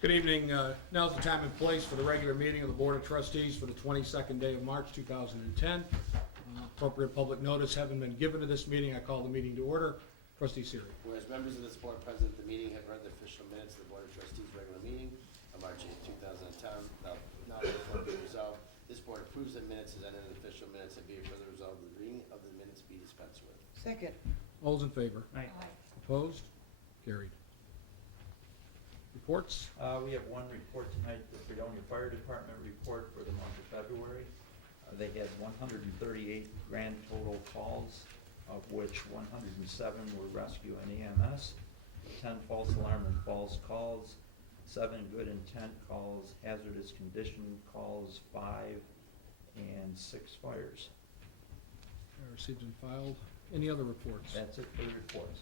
Good evening. Now's the time and place for the regular meeting of the Board of Trustees for the 22nd day of March 2010. Appropriate public notice having been given to this meeting, I call the meeting to order. Trustee Siri. Whereas members of this board present at the meeting have read the official minutes of the Board of Trustees regular meeting on March 8, 2010. Now therefore be resolved, this board approves the minutes as entered in the official minutes, and be it further resolved, the reading of the minutes be dispensed with. Second. All those in favor? Aye. Opposed? Carried. Reports? We have one report tonight, the Fredonia Fire Department report for the month of February. They had 138 grand total calls, of which 107 were rescue and EMS, 10 false alarm and false calls, 7 good intent calls, hazardous condition calls, 5, and 6 fires. Received and filed. Any other reports? That's it for the reports.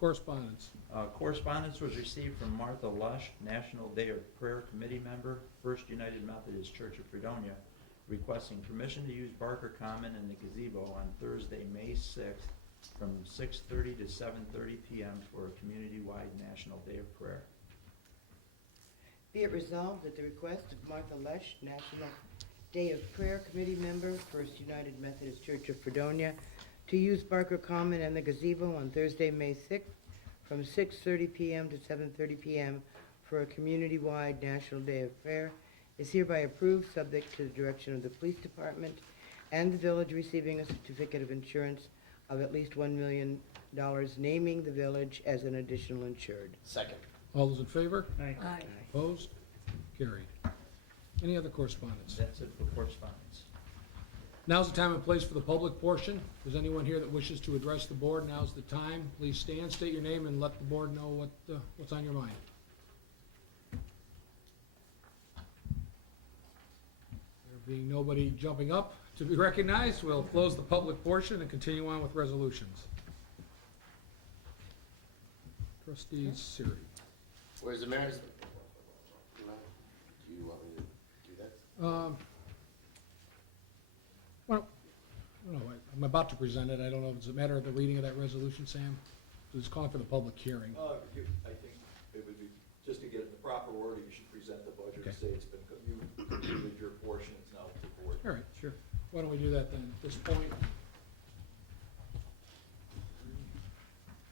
Correspondence? Correspondence was received from Martha Lush, National Day of Prayer Committee member, First United Methodist Church of Fredonia, requesting permission to use Barker Common and the gazebo on Thursday, May 6th from 6:30 to 7:30 p.m. for a community-wide National Day of Prayer. Be it resolved at the request of Martha Lush, National Day of Prayer Committee member, First United Methodist Church of Fredonia, to use Barker Common and the gazebo on Thursday, May 6th from 6:30 p.m. to 7:30 p.m. for a community-wide National Day of Prayer, is hereby approved, subject to the direction of the Police Department and the village receiving a certificate of insurance of at least $1 million, naming the village as an additional insured. Second. All those in favor? Aye. Opposed? Carried. Any other correspondence? That's it for correspondence. Now's the time and place for the public portion. If there's anyone here that wishes to address the board, now's the time. Please stand, state your name, and let the board know what's on your mind. There being nobody jumping up to be recognized, we'll close the public portion and continue on with resolutions. Trustee Siri. Whereas the mayor's, do you want me to do that? Well, no, I'm about to present it. I don't know if it's a matter of the reading of that resolution, Sam. It's calling for the public hearing. I think it would be, just to get it in the proper order, you should present the budget Okay. and say it's been, you completed your portion, it's now to the board. All right, sure. Why don't we do that then at this point?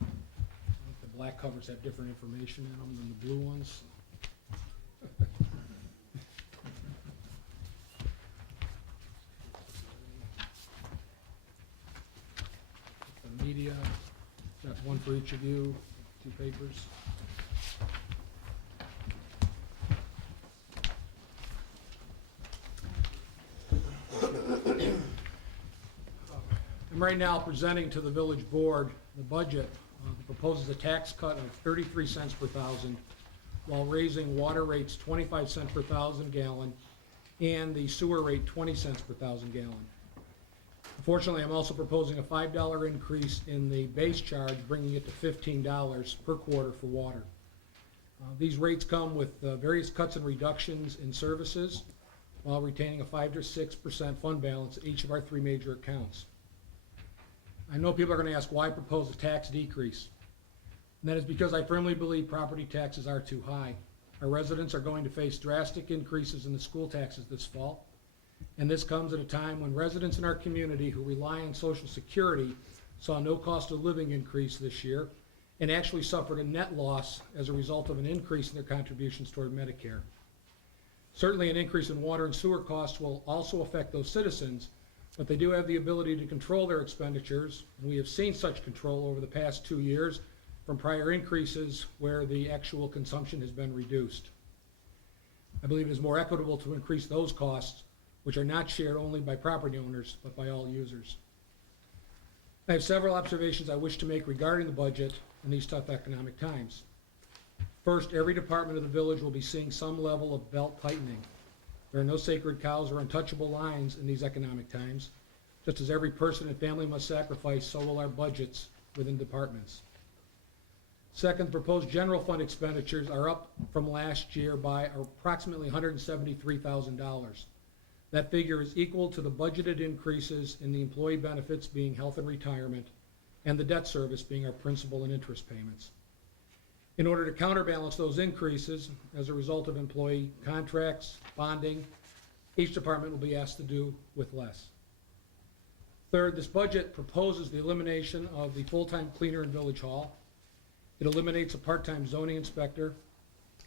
I think the black covers have different information in them than the blue ones. The media, got one for each of you, 2 papers. I'm right now presenting to the village board the budget that proposes a tax cut of 33 cents per thousand while raising water rates 25 cents per thousand gallon and the sewer rate 20 cents per thousand gallon. Unfortunately, I'm also proposing a $5 increase in the base charge, bringing it to $15 per quarter for water. These rates come with various cuts and reductions in services while retaining a 5 to 6% fund balance at each of our 3 major accounts. I know people are going to ask why propose a tax decrease. And that is because I firmly believe property taxes are too high. Our residents are going to face drastic increases in the school taxes this fall. And this comes at a time when residents in our community who rely on Social Security saw no cost of living increase this year and actually suffered a net loss as a result of an increase in their contributions toward Medicare. Certainly an increase in water and sewer costs will also affect those citizens, but they do have the ability to control their expenditures, and we have seen such control over the past 2 years from prior increases where the actual consumption has been reduced. I believe it is more equitable to increase those costs, which are not shared only by property owners, but by all users. I have several observations I wish to make regarding the budget in these tough economic times. First, every department of the village will be seeing some level of belt tightening. There are no sacred cows or untouchable lines in these economic times. Just as every person and family must sacrifice, so will our budgets within departments. Second, the proposed general fund expenditures are up from last year by approximately $173,000. That figure is equal to the budgeted increases in the employee benefits being health and retirement, and the debt service being our principal and interest payments. In order to counterbalance those increases, as a result of employee contracts, bonding, each department will be asked to do with less. Third, this budget proposes the elimination of the full-time cleaner in Village Hall. It eliminates a part-time zoning inspector,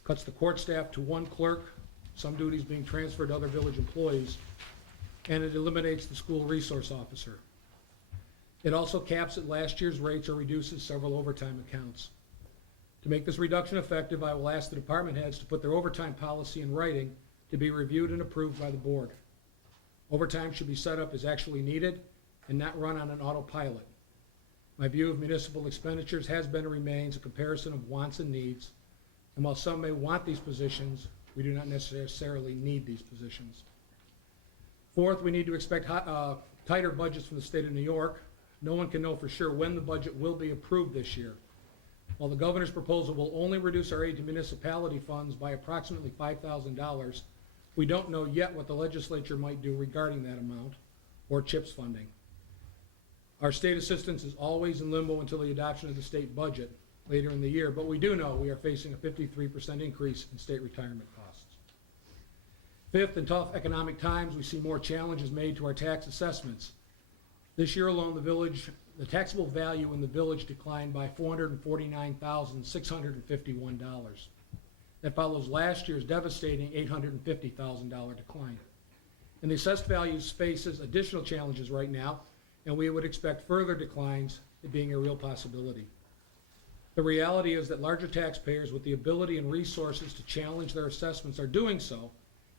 cuts the court staff to one clerk, some duties being transferred to other village employees, and it eliminates the school resource officer. It also caps at last year's rates or reduces several overtime accounts. To make this reduction effective, I will ask the department heads to put their overtime policy in writing to be reviewed and approved by the board. Overtime should be set up as actually needed and not run on an autopilot. My view of municipal expenditures has been and remains a comparison of wants and needs, and while some may want these positions, we do not necessarily need these positions. Fourth, we need to expect tighter budgets from the state of New York. No one can know for sure when the budget will be approved this year. While the governor's proposal will only reduce our aid to municipality funds by approximately $5,000, we don't know yet what the legislature might do regarding that amount or CHIPS funding. Our state assistance is always in limbo until the adoption of the state budget later in the year, but we do know we are facing a 53% increase in state retirement costs. Fifth, in tough economic times, we see more challenges made to our tax assessments. This year alone, the taxable value in the village declined by $449,651. That follows last year's devastating $850,000 decline. And the assessed values faces additional challenges right now, and we would expect further declines being a real possibility. The reality is that larger taxpayers with the ability and resources to challenge their assessments are doing so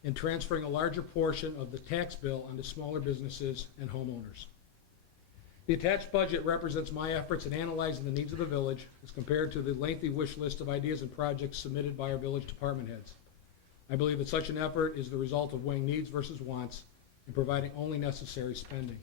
and transferring a larger portion of the tax bill onto smaller businesses and homeowners. The attached budget represents my efforts in analyzing the needs of the village as compared to the lengthy wish list of ideas and projects submitted by our village department heads. I believe that such an effort is the result of weighing needs versus wants and providing only necessary spending.